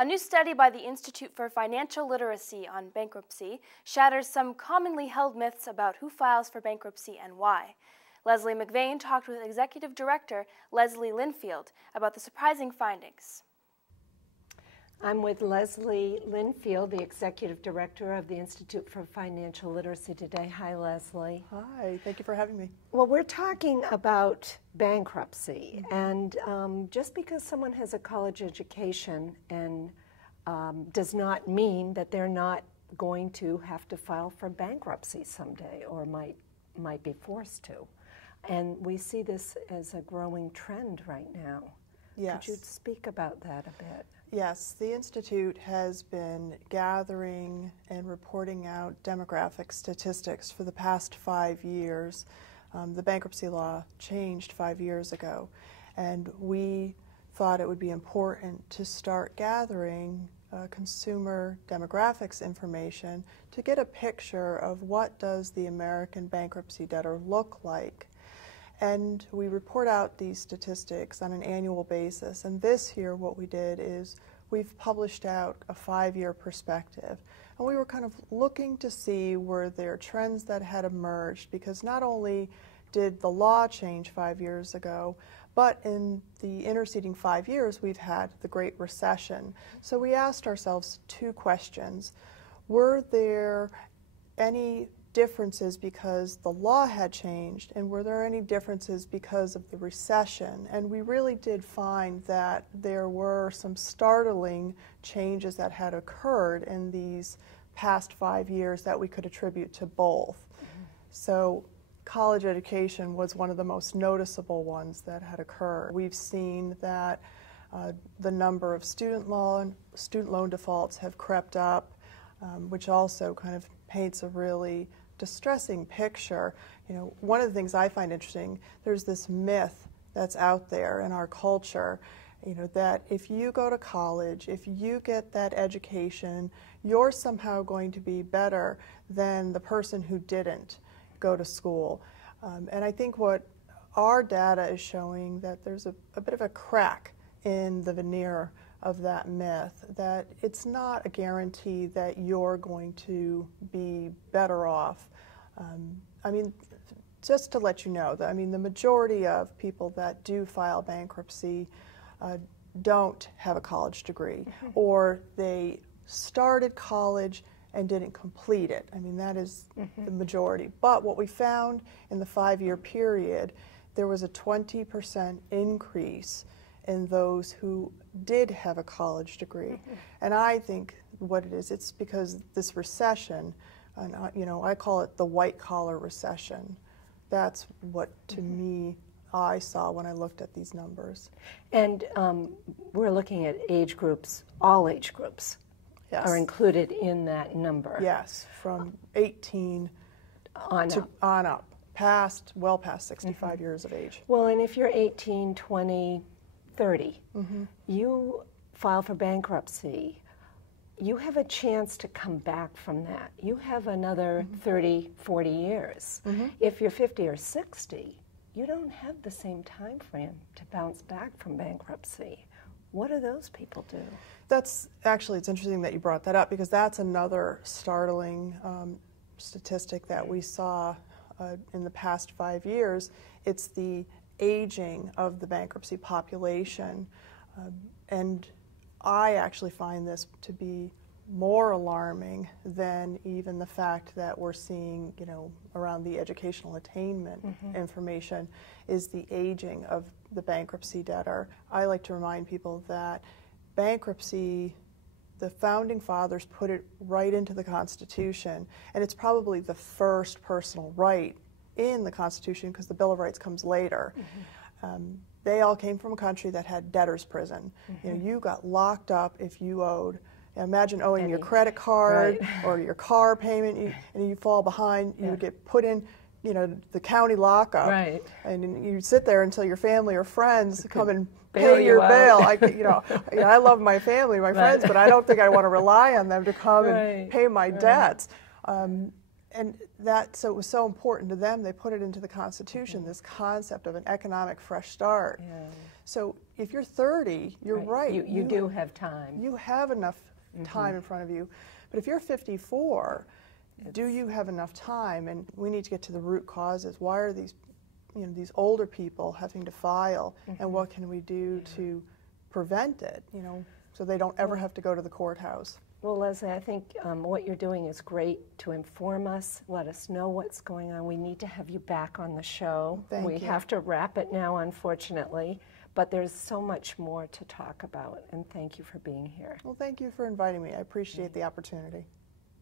A new study by the Institute for Financial Literacy on bankruptcy shatters some commonly held myths about who files for bankruptcy and why. Leslie McVeigh talked with Executive Director Leslie Linfield about the surprising findings. I'm with Leslie Linfield, the Executive Director of the Institute for Financial Literacy today. Hi, Leslie. Hi, thank you for having me. Well, we're talking about bankruptcy, and just because someone has a college education and does not mean that they're not going to have to file for bankruptcy someday or might be forced to. And we see this as a growing trend right now. Yes. Could you speak about that a bit? Yes, the Institute has been gathering and reporting out demographic statistics for the past 5 years. The bankruptcy law changed 5 years ago, and we thought it would be important to start gathering consumer demographics information to get a picture of what does the American bankruptcy debtor look like. And we report out these statistics on an annual basis. And this year what we did is we've published out a 5-year perspective. And we were kind of looking to see were there trends that had emerged, because not only did the law change 5 years ago, but in the interceding 5 years we've had the Great Recession. So we asked ourselves 2 questions. Were there any differences because the law had changed, and were there any differences because of the recession? And we really did find that there were some startling changes that had occurred in these past 5 years that we could attribute to both. Mm-hmm. So college education was one of the most noticeable ones that had occurred. We've seen that the number of student loan defaults have crept up, which also kind of paints a really distressing picture. You know, one of the things I find interesting, there's this myth that's out there in our culture, you know, that if you go to college, if you get that education, you're somehow going to be better than the person who didn't go to school. And I think what our data is showing that there's a bit of a crack in the veneer of that myth, that it's not a guarantee that you're going to be better off. I mean, just to let you know, that, I mean, the majority of people that do file bankruptcy don't have a college degree, mm-hmm. or they started college and didn't complete it. I mean, that is mm-hmm. the majority. But what we found in the 5-year period, there was a 20% increase in those who did have a college degree. Mm-hmm. And I think what it is, it's because this recession, and you know, I call it the white-collar recession. That's what, to mm-hmm. me, I saw when I looked at these numbers. And we're looking at age groups, all age groups yes. are included in that number. Yes, from 18 on up, well past 65 mm-hmm. years of age. Well, and if you're 18, 20, 30, mm-hmm. you file for bankruptcy, you have a chance to come back from that. You have another mm-hmm. 30, 40 years. Mm-hmm. If you're 50 or 60, you don't have the same time frame to bounce back from bankruptcy. What do those people do? That's actually, it's interesting that you brought that up, because that's another startling statistic that we saw in the past 5 years. It's the aging of the bankruptcy population, and I actually find this to be more alarming than even the fact that we're seeing, you know, around the educational attainment mm-hmm. information, is the aging of the bankruptcy debtor. I like to remind people that bankruptcy, the founding fathers put it right into the Constitution, and it's probably the first personal right in the Constitution, because the Bill of Rights comes later. Mm-hmm. They all came from a country that had debtor's prison. Mm-hmm. You know, you got locked up if you owed. Imagine owing your credit card right. or your car payment, and you fall behind. You would get put in, you know, the county lockup, right. and you sit there until your family or friends come and pay your bail. I love my family, my right. friends, but I don't think I want to rely on them to come right. and pay my right. debts. So it was so important to them, they put it into the Constitution, this concept of an economic fresh start. Yeah. So if you're 30, you're right. You do have time. You have enough time in front of you. But if you're 54, do you have enough time? And we need to get to the root causes. Why are these older people having to file, and what can we do to prevent it, so they don't ever have to go to the courthouse? Well, Leslie, I think what you're doing is great to inform us, let us know what's going on. We need to have you back on the show. Thank you. We have to wrap it now, unfortunately, but there's so much more to talk about, and thank you for being here. Well, thank you for inviting me. I appreciate the opportunity.